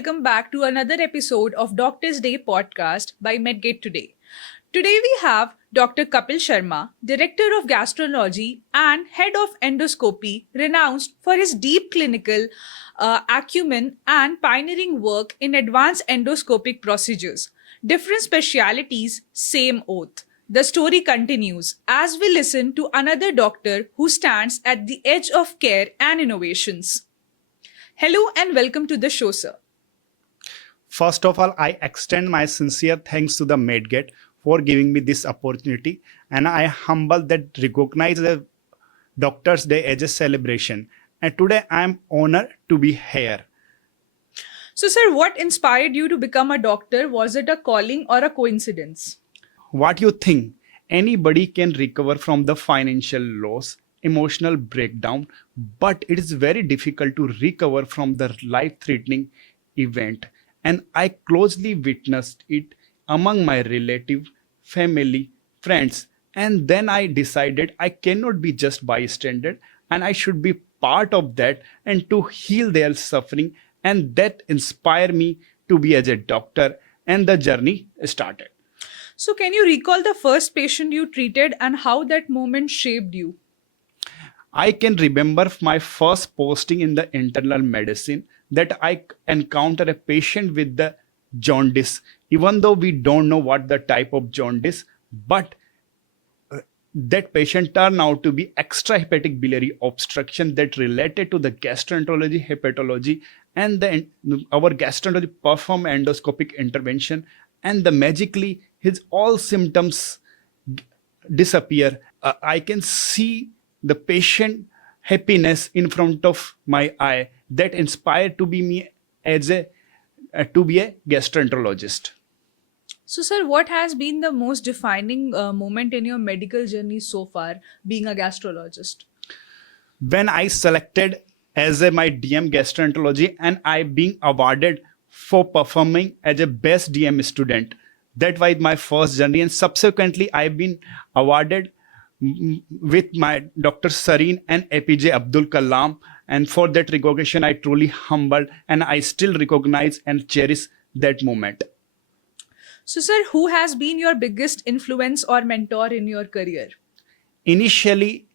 welcome back to another episode of Doctor's Day podcast by Medgate Today. Today we have Dr. Kapil Sharma, Director of Gastroenterology and Head of Endoscopy, renowned for his deep clinical acumen and pioneering work in advanced endoscopic procedures. Different specialities, same oath. The story continues as we listen to another doctor who stands at the edge of care and innovations. Hello and welcome to the show, sir. First of all, I extend my sincere thanks to the Medgate for giving me this opportunity, and I humble that recognize the Doctor's Day as a celebration. And today I am honored to be here. So, sir, what inspired you to become a doctor? Was it a calling or a coincidence? What you think? Anybody can recover from the financial loss, emotional breakdown, but it is very difficult to recover from the life-threatening event. And I closely witnessed it among my relative, family, friends. And then I decided I cannot be just bystander and I should be part of that and to heal their suffering. And that inspired me to be as a doctor, and the journey started. So, can you recall the first patient you treated and how that moment shaped you? I can remember my first posting in the internal medicine that I encountered a patient with the jaundice, even though we don't know what the type of jaundice, but that patient turned out to be extrahepatic biliary obstruction that related to the gastroenterology, hepatology, and our gastroenterology perform endoscopic intervention, and magically his all symptoms disappear. I can see the patient happiness in front of my eye that inspired to be me as to be a gastroenterologist. So, sir, what has been the most defining moment in your medical journey so far, being a gastrologist? When I selected as my DM gastroenterology and I being awarded for performing as a best DM student, that was my first journey, and subsequently I've been awarded with my Dr. Sareen and APJ Abdul Kalam, and for that recognition I truly humbled, and I still recognize and cherish that moment. So, sir, who has been your biggest influence or mentor in your career? Initially,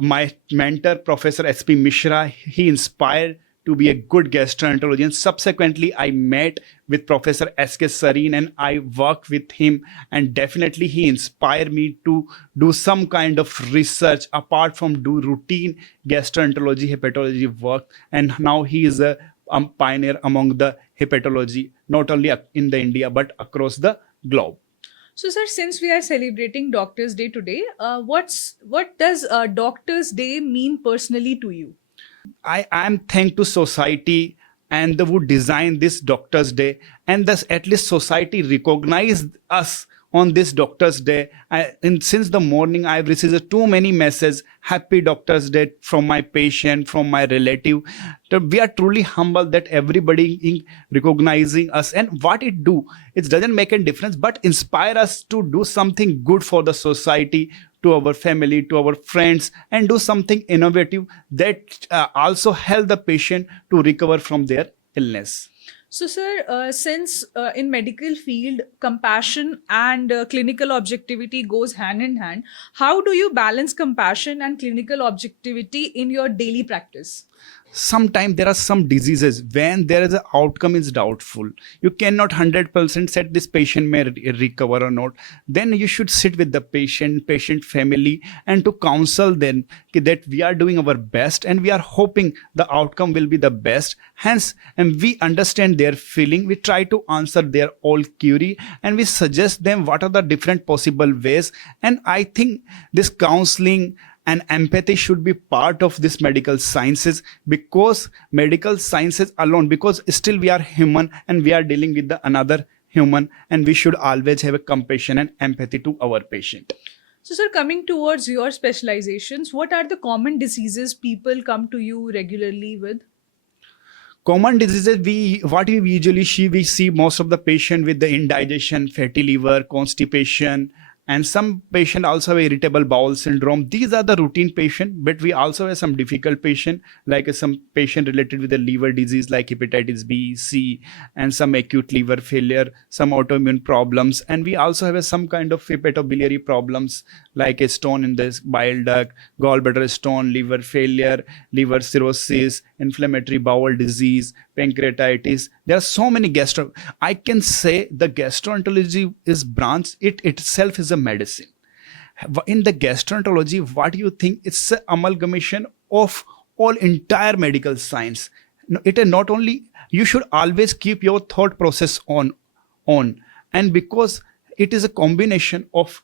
my mentor, Professor S.P. Mishra, he inspired to be a good gastroenterologist. Subsequently, I met with Professor S.K. Sareen and I worked with him, and definitely he inspired me to do some kind of research apart from do routine gastroenterology, hepatology work. And now he is a pioneer among the hepatology, not only in the India, but across the globe. So, sir, since we are celebrating Doctor's Day today, what does Doctor's Day mean personally to you? I am thankful to society and the who designed this Doctor's Day, and thus at least society recognized us on this Doctor's Day. And since the morning I've received too many messages, happy Doctor's Day from my patient, from my relative. We are truly humbled that everybody is recognizing us, and what it do, it doesn't make a difference, but inspire us to do something good for the society, to our family, to our friends, and do something innovative that also help the patient to recover from their illness. So, sir, since in medical field, compassion and clinical objectivity goes hand in hand, how do you balance compassion and clinical objectivity in your daily practice? Sometimes there are some diseases when there is an outcome is doubtful. You cannot 100% said this patient may recover or not. Then you should sit with the patient family, and to counsel them that we are doing our best and we are hoping the outcome will be the best. Hence, and we understand their feeling. We try to answer their all query and we suggest them what are the different possible ways. And I think this counseling and empathy should be part of this medical sciences, because medical sciences alone, because still we are human and we are dealing with another human, and we should always have a compassion and empathy to our patient. So, sir, coming towards your specializations, what are the common diseases people come to you regularly with? Common diseases, we see most of the patient with the indigestion, fatty liver, constipation, And some patient also have irritable bowel syndrome. These are the routine patient, but we also have some difficult patient, like some patient related with the liver disease like hepatitis B, C, and some acute liver failure, some autoimmune problems. And we also have some kind of hepatobiliary problems like a stone in the bile duct, gallbladder stone, liver failure, liver cirrhosis, inflammatory bowel disease, pancreatitis. There are so many I can say the gastroenterology is branch. It itself is a medicine. In the gastroenterology, what do you think? It's an amalgamation of all entire medical science. It is not only, you should always keep your thought process on, and because it is a combination of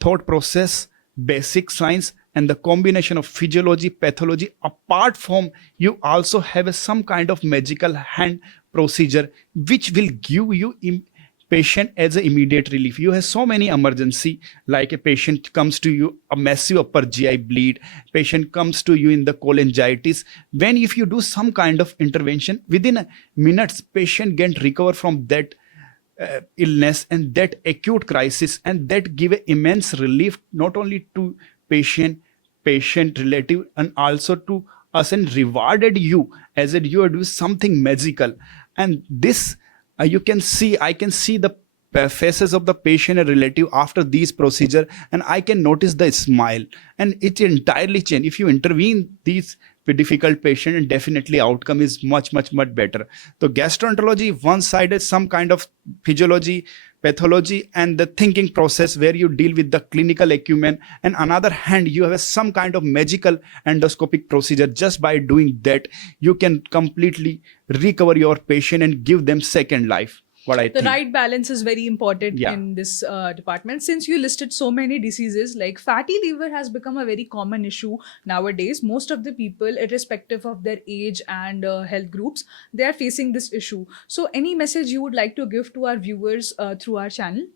thought process, basic science, and the combination of physiology, pathology. Apart from, you also have some kind of magical hand procedure which will give you patient as an immediate relief. You have so many emergency, like a patient comes to you a massive upper GI bleed, patient comes to you in the cholangitis. When if you do some kind of intervention, within minutes patient can recover from that illness and that acute crisis, and that give a immense relief not only to patient relative, and also to us, and rewarded you as if you are doing something magical. And this you can see, I can see the faces of the patient and relative after these procedure, and I can notice the smile, and it entirely change. If you intervene these difficult patient, and definitely outcome is much better. So gastroenterology, one side is some kind of physiology, pathology, and the thinking process where you deal with the clinical acumen, and another hand you have some kind of magical endoscopic procedure. Just by doing that, you can completely recover your patient and give them second life. What I The think. right balance is very important Yeah. in this department. Since you listed so many diseases, like fatty liver has become a very common issue nowadays. Most of the people, irrespective of their age and health groups, they are facing this issue. So any message you would like to give to our viewers through our channel?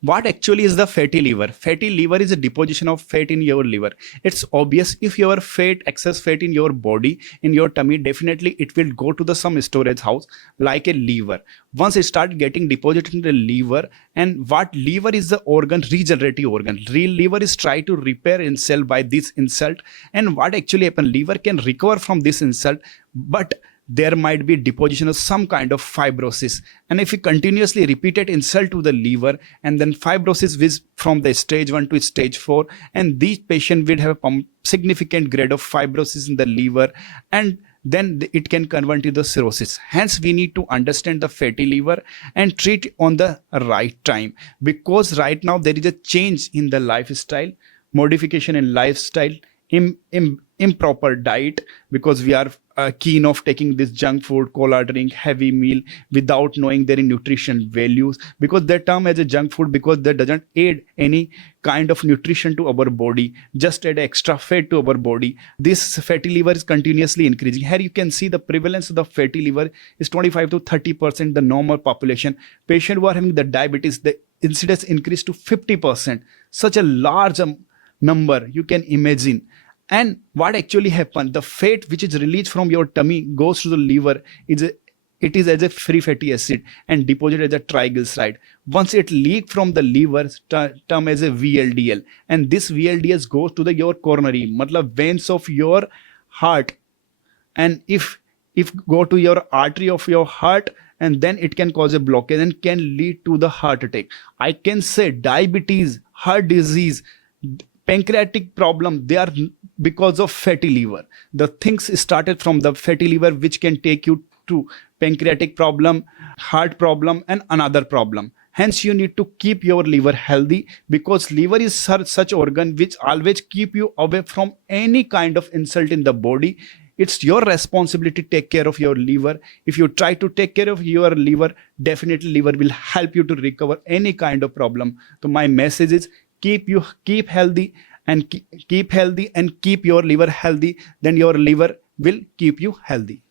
What actually is the fatty liver? Fatty liver is a deposition of fat in your liver. It's obvious, if your fat, excess fat in your body, in your tummy, definitely it will go to the some storage house like a liver. Once it start getting deposited in the liver, and what liver is the organ, regenerative organ. Real liver is try to repair itself by this insult. And what actually happen, liver can recover from this insult, but there might be deposition of some kind of fibrosis. And if you continuously repeated insult to the liver, and then fibrosis is from the stage 1 to stage 4, and these patient will have a significant grade of fibrosis in the liver, and then it can convert to the cirrhosis. Hence, we need to understand the fatty liver and treat on the right time, because right now there is a change in the lifestyle, modification in lifestyle, improper diet, because we are keen of taking this junk food, cola drink, heavy meal without knowing their nutrition values, because they term as a junk food because that doesn't aid any kind of nutrition to our body, just add extra fat to our body. This fatty liver is continuously increasing. Here you can see the prevalence of the fatty liver is 25 to 30% the normal population. Patient who are having the diabetes, the incidence increased to 50%. Such a large number, you can imagine. And what actually happens, the fat which is released from your tummy goes to the liver. It is as a free fatty acid and deposited as a triglyceride. Once it leaks from the liver, term as a VLDL, and this VLDL goes to your coronary, matlab veins of your heart, and if go to your artery of your heart, and then it can cause a blockage and can lead to the heart attack. I can say diabetes, heart disease, pancreatic problem, they are because of fatty liver. The things started from the fatty liver, which can take you to pancreatic problem, heart problem, and another problem. Hence, you need to keep your liver healthy, because liver is such organ which always keep you away from any kind of insult in the body. It's your responsibility to take care of your liver. If you try to take care of your liver, definitely liver will help you to recover any kind of problem. So my message is keep healthy and keep healthy and keep your liver healthy. Then your liver will keep you healthy.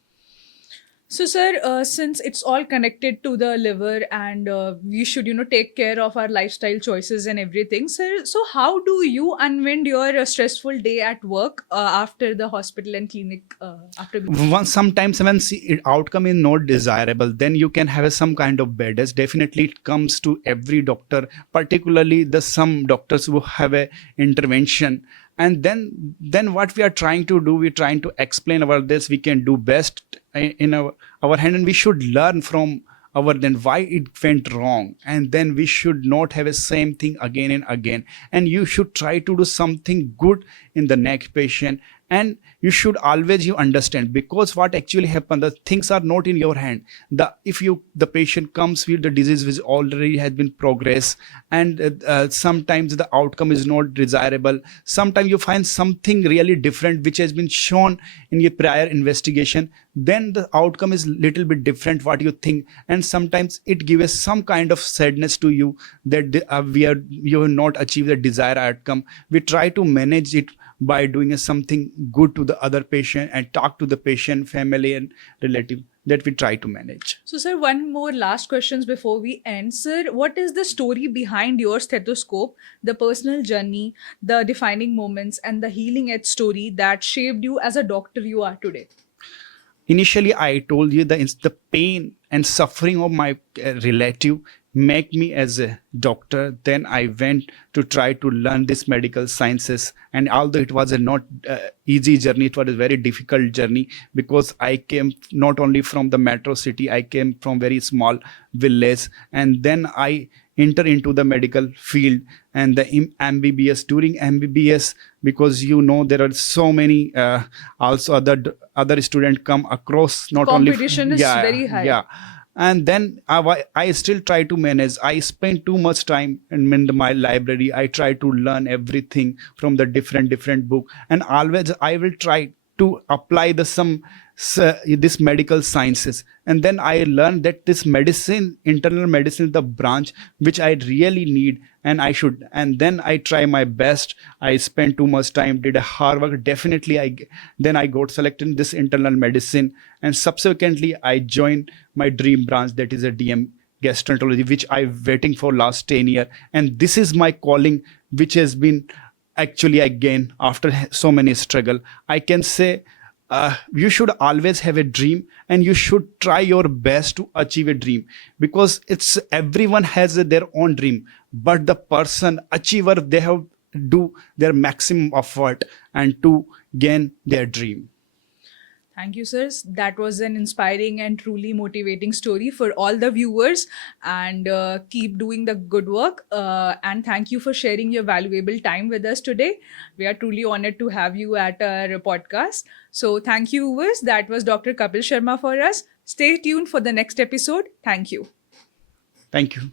So, sir, since it's all connected to the liver and we should, take care of our lifestyle choices and everything, sir. So, how do you unwind your stressful day at work after the hospital and clinic? After Once sometimes when outcome is not desirable, then you can have some kind of bad days. Definitely it comes to every doctor, particularly the some doctors who have a intervention. And then what we are trying to do, we're trying to explain about this, we can do best in our hand, and we should learn from our then why it went wrong, and then we should not have a same thing again and again, and you should try to do something good in the next patient. And you should always you understand, because what actually happened, the things are not in your hand. The patient comes with the disease which already has been progress, and sometimes the outcome is not desirable. Sometimes you find something really different which has been shown in your prior investigation, then the outcome is little bit different what you think, and sometimes it gives some kind of sadness to you that you have not achieved the desired outcome. We try to manage it by doing something good to the other patient and talk to the patient, family and relative, that we try to manage. So, sir, one more last questions before we end. Sir, what is the story behind your stethoscope, the personal journey, the defining moments, and the healing edge story that shaped you as a doctor you are today? Initially, I told you the pain and suffering of my relative make me as a doctor. Then I went to try to learn this medical sciences, and although it was a not easy journey, it was a very difficult journey, because I came not only from the metro city, I came from very small village, and then I enter into the medical field and the MBBS. During MBBS, because there are so many also other students come across, not only Competition is very high. yeah. And then I still try to manage. I spend too much time in my library. I try to learn everything from the different book, and always I will try to apply this medical sciences. And then I learned that this internal medicine is the branch which I really need, and I should. And then I try my best. I spent too much time, did a hard work. Definitely, then I got selected in this internal medicine, and subsequently I joined my dream branch, that is a DM gastroenterology, which I'm waiting for last 10 years. And this is my calling, which has been actually again after so many struggle. I can say you should always have a dream, and you should try your best to achieve a dream, because it's everyone has their own dream, but the person achiever, they have do their maximum effort and to gain their dream. Thank you, sirs. That was an inspiring and truly motivating story for all the viewers. And keep doing the good work. And thank you for sharing your valuable time with us today. We are truly honored to have you at our podcast. So, thank you, viewers. That was Dr. Kapil Sharma for us. Stay tuned for the next episode. Thank you. Thank you.